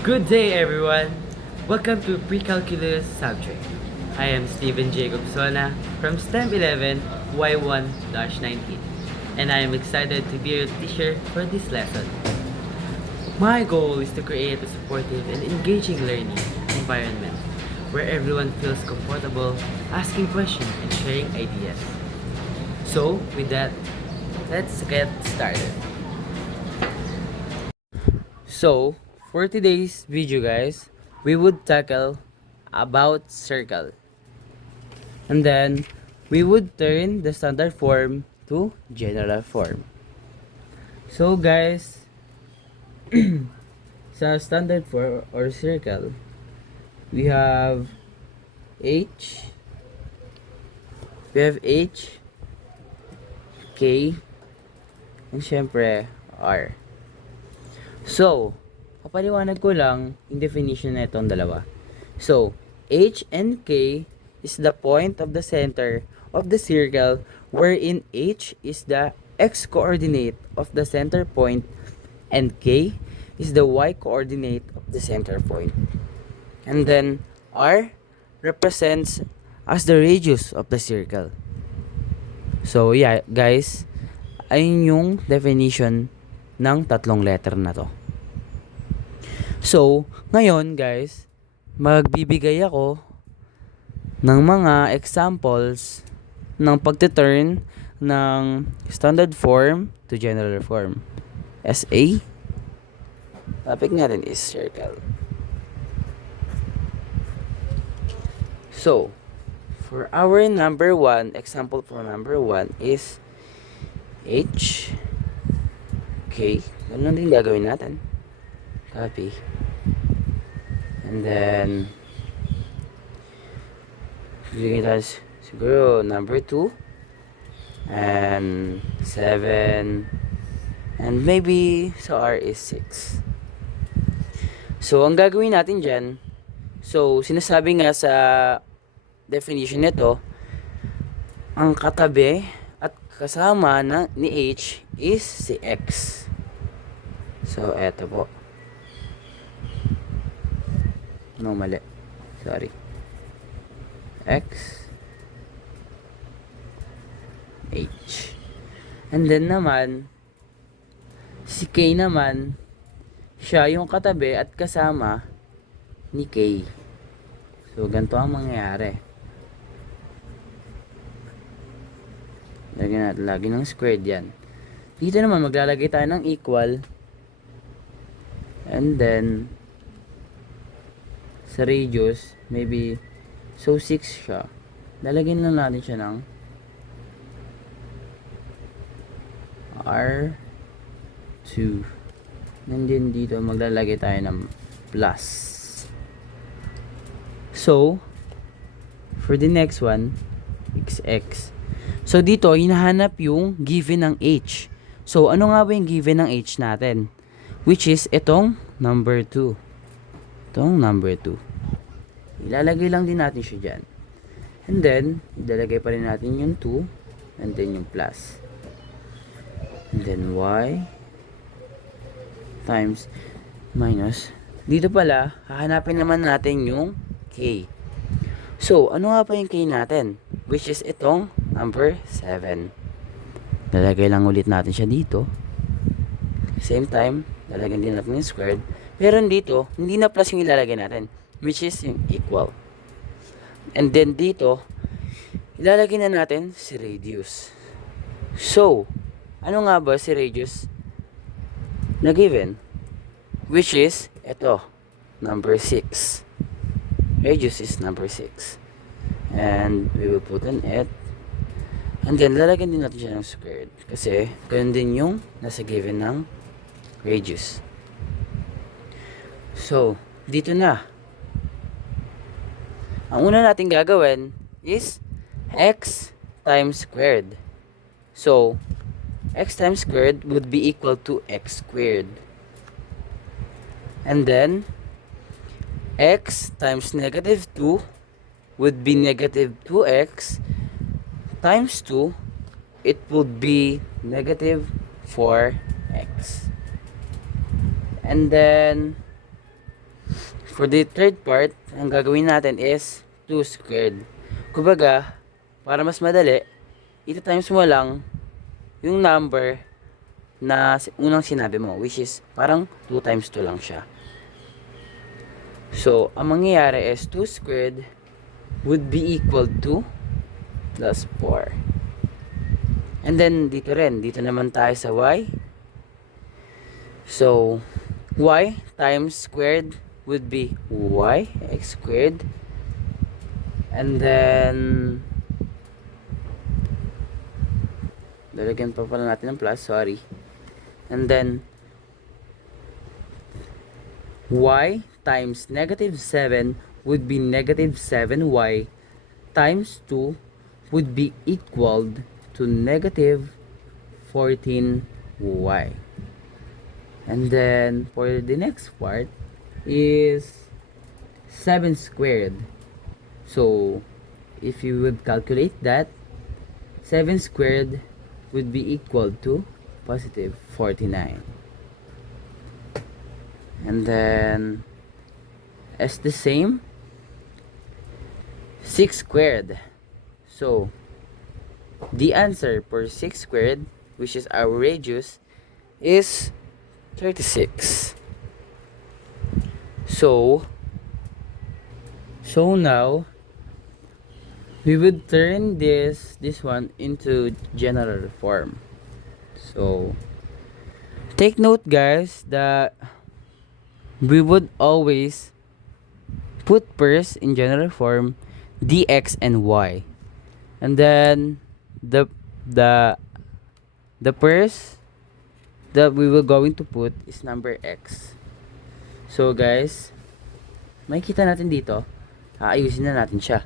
Good day, everyone. Welcome to Pre-Calculus Subject. I am Stephen Jacob Sona from STEM 11 Y1-19, and I am excited to be your teacher for this lesson. My goal is to create a supportive and engaging learning environment where everyone feels comfortable asking questions and sharing ideas. So, with that, let's get started. So, for today's video guys, we would tackle about circle. And then, we would turn the standard form to general form. So guys, sa standard form or circle, we have H, K, and syempre R. So, papaliwanag ko lang yung definition na itong dalawa. So, H and K is the point of the center of the circle wherein H is the x-coordinate of the center point and K is the y-coordinate of the center point. And then, R represents as the radius of the circle. So, yeah, guys, ayun yung definition ng tatlong letter na to. So, ngayon guys, magbibigay ako ng mga examples ng pagte-turn ng standard form to general form. SA, topic natin is circle. So, for our number 1, example for number 1 is H, K. Ganun din gagawin natin. Copy. And then, bigyan tayo siguro number 2 and 7 and maybe sa R is 6. So, ang gagawin natin dyan, so, sinasabi nga sa definition nito, ang katabi at kasama ni H is si X. So, eto po. No, mali. Sorry. X, H. And then naman, si K naman, siya yung katabi at kasama ni K. So, ganito ang mangyayari. Lagyan natin lagi ng squared yan. Dito naman, maglalagay tayo ng equal. And then, sa radius, maybe, so 6 siya. Lalagyan lang natin siya ng R2. And then dito, maglalagay tayo ng plus. So, for the next one, XX. So, dito, hinahanap yung given ng H. So, ano nga ba yung given ng H natin? Which is itong number 2. Itong number 2. Ilalagay lang din natin siya dyan. And then, ilalagay pa rin natin yung 2. And then yung plus. And then y times minus. Dito pala, hahanapin naman natin yung k. So, ano nga pa yung k natin? Which is itong number 7. Lalagay lang ulit natin siya dito. Same time, lalagyan din natin yung squared. Pero dito, hindi na plus yung ilalagay natin, which is yung equal. And then dito, ilalagay na natin si radius. So, ano nga ba si radius na given? Which is, ito, number 6. Radius is number 6. And we will put an it. And then, lalagyan din natin siya ng squared. Kasi, ganun din yung nasa given ng radius. So, dito na. Ang una natin gagawin is x times squared. So, x times squared would be equal to x squared. And then, x times negative 2 would be negative 2x times 2. It would be negative 4x. And then, For the third part, ang gagawin natin is 2 squared. Kumbaga, para mas madali, ito times mo lang yung number na unang sinabi mo, which is parang 2 times 2 lang siya. So, ang mangyayari is 2 squared would be equal to plus 4. And then, dito rin, dito naman tayo sa y. So, y times squared would be y, x squared. And then, lalagyan pa pala natin ng plus, sorry. And then, y times negative 7 would be negative 7y times 2 would be equal to negative 14y. And then, for the next part is 7 squared. So, if you would calculate that, 7 squared would be equal to positive 49. And then, as the same, 6 squared. So, the answer for 6 squared, which is our radius, is 36. So now, we would turn this one into general form. So, take note guys that we would always put first in general form dx and y, and then the first that we will going to put is number x. So guys, makikita natin dito, aayusin na natin siya,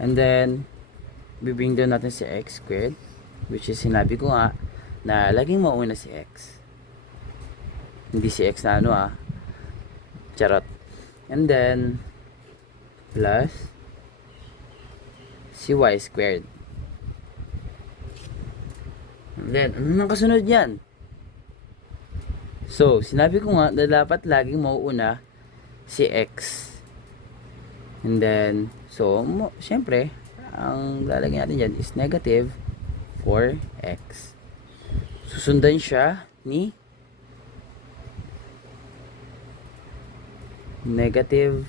and then bibring down natin si x squared, which is sinabi ko nga na laging mauna si x, hindi si x na charot. And then plus si y squared. And then ano nang kasunod yan? So sinabi ko nga na dapat laging mauuna si x. And then so syempre ang lalagyan natin dyan is negative 4x. Susundan siya ni negative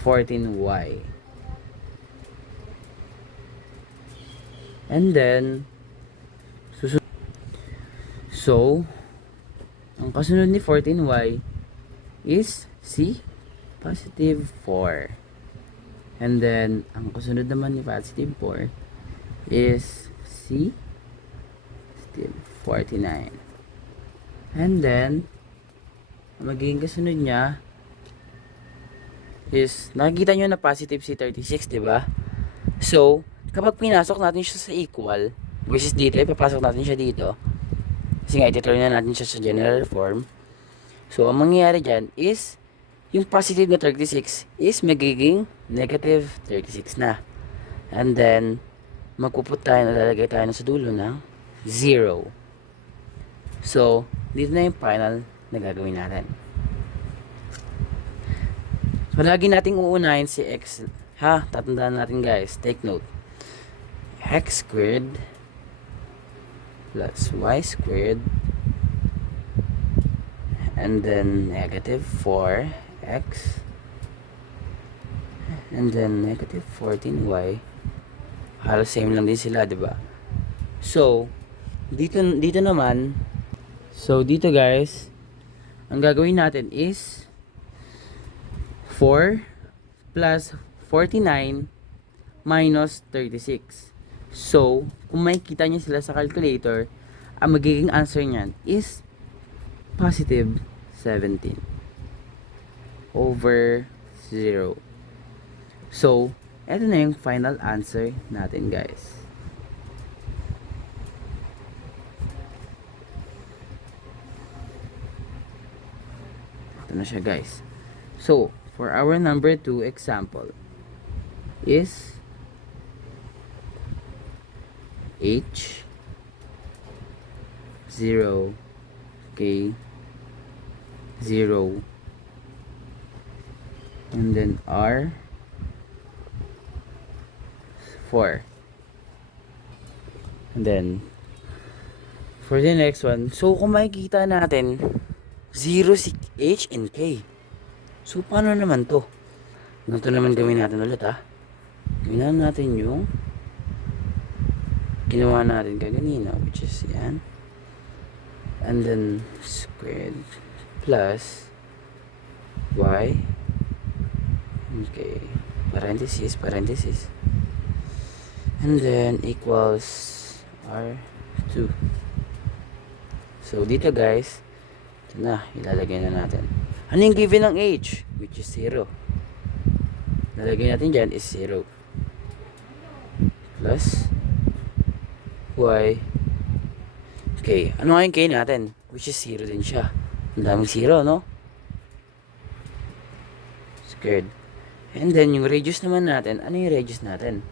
14y. And then so ang kasunod ni 14y is si positive 4. And then ang kasunod naman ni positive 4 is si positive 49. And then ang magiging kasunod niya is, nakikita nyo na positive si 36, diba? So, kapag pinasok natin siya sa equal, which is dito, ipapasok natin siya dito. Kasi nga, ititurn na natin siya sa general form. So, ang mangyayari dyan is, yung positive na 36 is magiging negative 36 na. And then, magpuput tayo, nalalagay tayo na sa dulo ng 0. So, dito na yung final na gagawin natin. So, lagi nating uunahin si x. Ha? Tatandaan natin guys. Take note. X squared plus y squared and then negative 4x and then negative 14y. Halos same lang din sila, diba? So, dito naman, so dito guys, ang gagawin natin is 4 plus 49 minus 36. So, kung makikita nyo sila sa calculator, ang magiging answer nyan is positive 17 over 0. So, eto na yung final answer natin guys. Ito na siya guys. So, for our number 2 example is H 0 K 0. And then R, 4. And then, for the next one, so kung makikita natin, 0, si H, and K. So, paano naman to? Ganito naman gawin natin ulit Gawin natin yung ginawa natin kaganina, which is yan. And then, squared plus y. Okay. Parenthesis. And then, equals R2. So, dito guys, ito na, ilalagay na natin. Ano yung given ng H? Which is 0. Lalagay natin dyan is 0. Plus y. Okay, ano nga yung K natin? Which is 0 din siya. Ang daming 0, no? Squared. And then, yung radius naman natin, ano yung radius natin?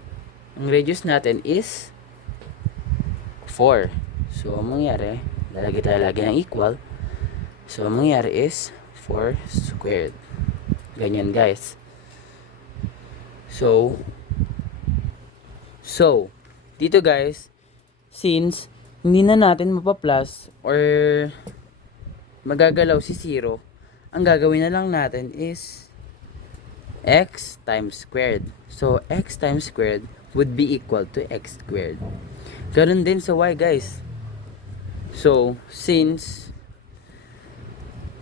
Ang radius natin is 4. So, ang mangyari, lalagay tayo lagi ng equal. So, ang mangyari is 4 squared. Ganyan, guys. So, dito guys, since hindi na natin mapaplus or magagalaw si 0, ang gagawin na lang natin is x times squared. So, x times squared would be equal to x squared. Ganun din sa y, guys. So, since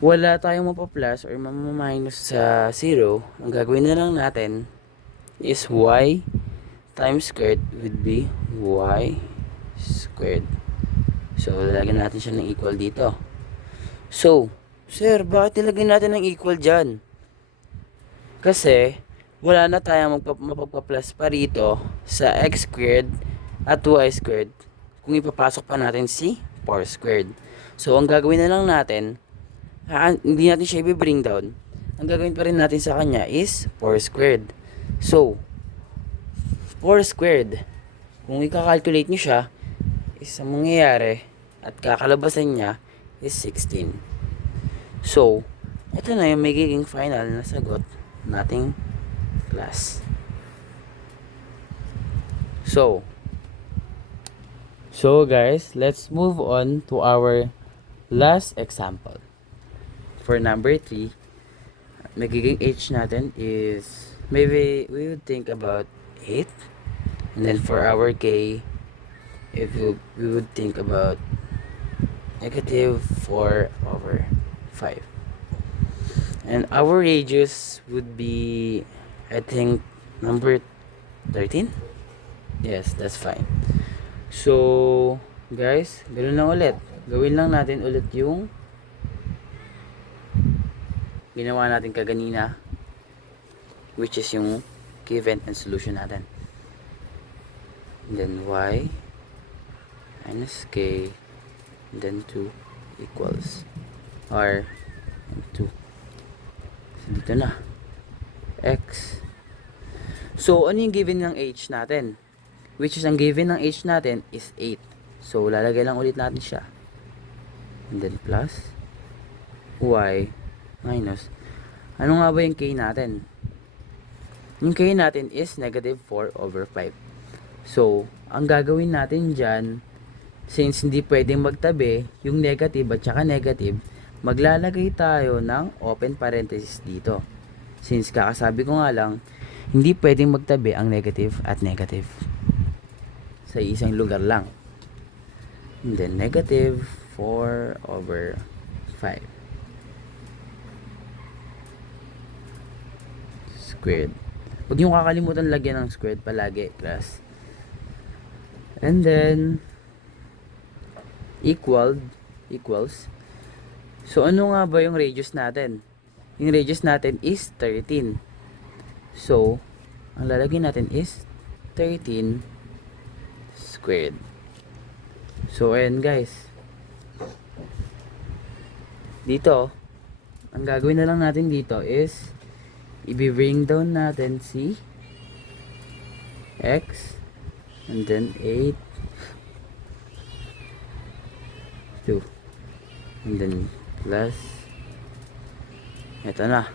wala tayong mapaplus or mamaminus sa 0, ang gagawin na lang natin is y times squared would be y squared. So, lalagyan natin siya ng equal dito. So, sir, bakit nilagay natin ng equal dyan? Kasi, wala na tayong mapagpa-plus pa rito sa x squared at y squared kung ipapasok pa natin si 4 squared. So, ang gagawin na lang natin, hindi natin siya i-bring down. Ang gagawin pa rin natin sa kanya is 4 squared. So, 4 squared, kung i-calculate nyo siya, is ang mangyayari at kakalabasan niya is 16. So, ito na yung magiging final na sagot nating class. So guys, let's move on to our last example. For number 3, magiging h natin is, maybe we would think about 8. And then for our k, if we would think about negative 4 over 5. And our radius would be, I think, number 13? Yes, that's fine. So, guys, ganoon lang ulit. Gawin lang natin ulit yung ginawa natin kaganina, which is yung given and solution natin. And then y minus k, and then 2 equals r and 2. So, dito na. X. So, ano yung given ng h natin? Which is, ang given ng h natin is 8. So, lalagay lang ulit natin siya. And then plus y minus, ano nga ba yung k natin? Yung k natin is negative 4 over 5. So, ang gagawin natin dyan, since hindi pwedeng magtabi yung negative at saka negative, maglalagay tayo ng open parenthesis dito. Since kakasabi ko nga lang, hindi pwedeng magtabi ang negative at negative sa isang lugar lang. And then negative 4 over 5 squared. Huwag niyong kakalimutan lagyan ng squared palagi, class. And then equals. So, ano nga ba yung radius natin? Yung radius natin is 13. So, ang lalagyan natin is 13 squared. So, ayan guys. Dito, ang gagawin na lang natin dito is i-bring down natin si x, and then 8, 2, and then plus Ito na.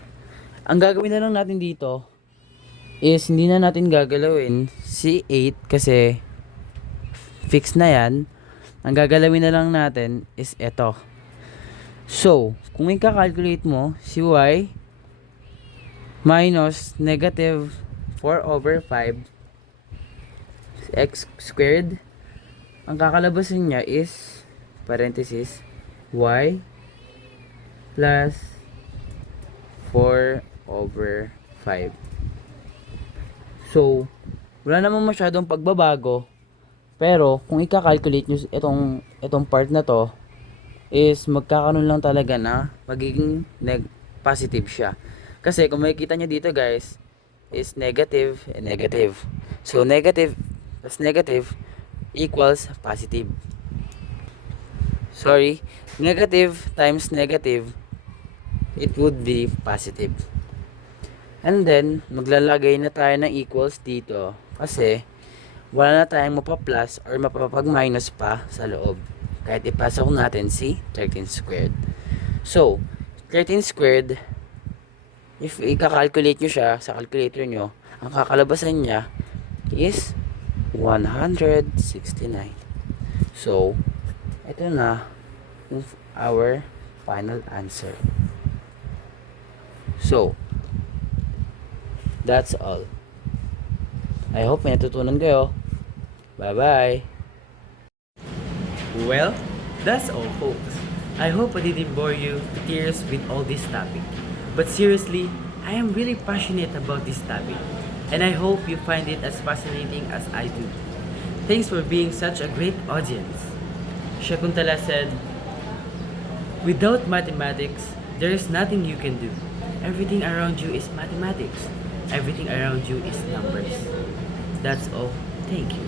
Ang gagawin na lang natin dito is hindi na natin gagalawin si 8 kasi fix na yan. Ang gagalawin na lang natin is ito. So, kung ika-calculate mo si y minus negative 4 over 5 x squared, ang kakalabasan niya is parenthesis y plus 4 over 5. So, wala namang masyadong pagbabago. Pero, kung ika-calculate nyo itong part na to, is magkakaroon lang talaga na magiging positive siya. Kasi, kung makikita nyo dito guys, is negative and negative. So, negative plus negative equals positive. Sorry, negative times negative, it would be positive. And then, maglalagay na tayo ng equals dito kasi wala na tayong mapa-plus or mapapag-minus pa sa loob. Kahit ipasok natin si 13 squared. So, 13 squared, if ika-calculate nyo siya sa calculator nyo, ang kakalabasan niya is 169. So, ito na our final answer. So, that's all. I hope may natutunan kayo. Bye-bye! Well, that's all folks. I hope I didn't bore you to tears with all this topic. But seriously, I am really passionate about this topic. And I hope you find it as fascinating as I do. Thanks for being such a great audience. Shakuntala said, "Without mathematics, there is nothing you can do. Everything around you is mathematics. Everything around you is numbers." That's all. Thank you.